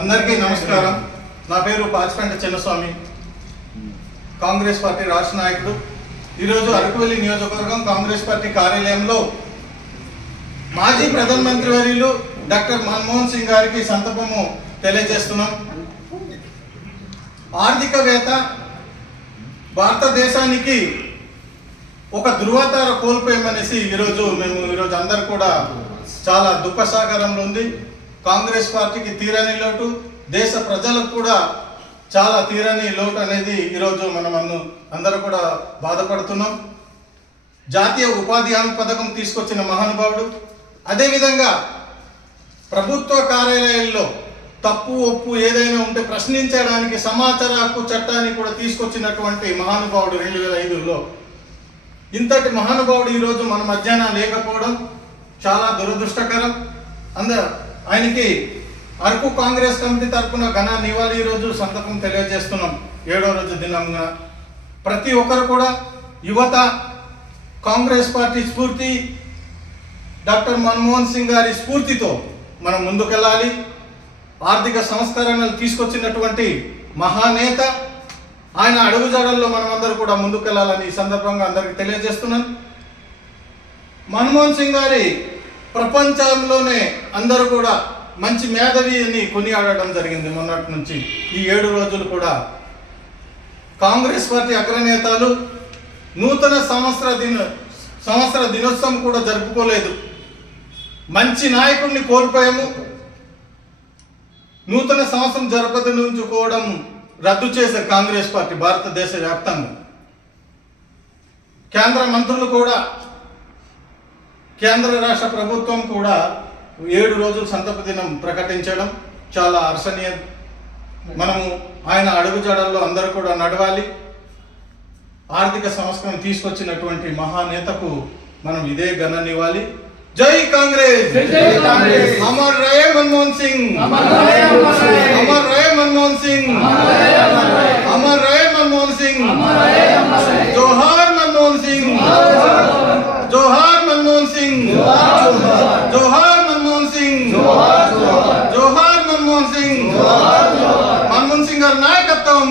అందరికీ నమస్కారం. నా పేరు పాచిపెంట చిన్నస్వామి, కాంగ్రెస్ పార్టీ రాష్ట్ర నాయకుడు. ఈరోజు అరకువెల్లి నియోజకవర్గం కాంగ్రెస్ పార్టీ కార్యాలయంలో మాజీ ప్రధానమంత్రి వర్యులు డాక్టర్ మన్మోహన్ సింగ్ గారికి సంతాపము తెలియజేస్తున్నాం. ఆర్థికవేత్త, భారతదేశానికి ఒక ధృవతార కోల్పోయామనేసి ఈరోజు అందరు కూడా చాలా దుఃఖసాగరంలో ఉంది. కాంగ్రెస్ పార్టీకి తీరని లోటు, దేశ ప్రజలకు కూడా చాలా తీరని లోటు అనేది ఈరోజు మనం అందరూ కూడా బాధపడుతున్నాం. జాతీయ ఉపాధి హామీ పథకం తీసుకొచ్చిన మహానుభావుడు, అదేవిధంగా ప్రభుత్వ కార్యాలయాల్లో తప్పు ఒప్పు ఏదైనా ఉంటే ప్రశ్నించడానికి సమాచార హక్కు చట్టాన్ని కూడా తీసుకొచ్చినటువంటి మహానుభావుడు 2005లో. ఇంతటి మహానుభావుడు ఈరోజు మన మధ్యాహ్నం లేకపోవడం చాలా దురదృష్టకరం. ఆయనకి అరకు కాంగ్రెస్ కమిటీ తరఫున ఘన నివాళి ఈరోజు సంతకం తెలియజేస్తున్నాం. 7వ రోజు దినంగా ప్రతి ఒక్కరు కూడా యువత కాంగ్రెస్ పార్టీ స్ఫూర్తి, డాక్టర్ మన్మోహన్ సింగ్ గారి స్ఫూర్తితో మనం ముందుకెళ్ళాలి. ఆర్థిక సంస్కరణలు తీసుకొచ్చినటువంటి మహానేత, ఆయన అడుగుజాడల్లో మనం అందరూ కూడా ముందుకెళ్లాలని ఈ సందర్భంగా అందరికి తెలియజేస్తున్నాను. మన్మోహన్ సింగ్ గారి ప్రపంచంలోనే అందరూ కూడా మంచి మేధావి అని కొనియాడడం జరిగింది. మొన్నటి నుంచి ఈ 7 రోజులు కూడా కాంగ్రెస్ పార్టీ అగ్రనేతలు నూతన సంవత్సర దినోత్సవం కూడా జరుపుకోలేదు. మంచి నాయకుడిని కోల్పోయాము. నూతన సంవత్సరం జరుపుకోవడం రద్దు చేసే కాంగ్రెస్ పార్టీ భారతదేశ వ్యాప్తంగా. కేంద్ర మంత్రులు కూడా, కేంద్ర రాష్ట్ర ప్రభుత్వం కూడా 7 రోజులు సంతాప దినం ప్రకటించడం చాలా హర్షణీయం. మనము ఆయన అడుగుజాడల్లో అందరూ కూడా నడవాలి. ఆర్థిక సంస్కరణ తీసుకొచ్చినటువంటి మహానేతకు మనం ఇదే ఘననివ్వాలి. జై కాంగ్రెస్, అమర్ రహే మన్మోహన్ సింగ్, అమర్ రహే మన్మోహన్ సింగ్, అమర్ రహే మన్మోహన్ సింగ్, జోహార్ మన్మోహన్ సింగ్, జోహార్ మన్మోహన్ సింగ్, జోహార్ మన్మోహన్ సింగ్, జోహార్ మన్మోహన్ సింగ్. మన్మోహన్ సింగ్ గారి నాయకత్వం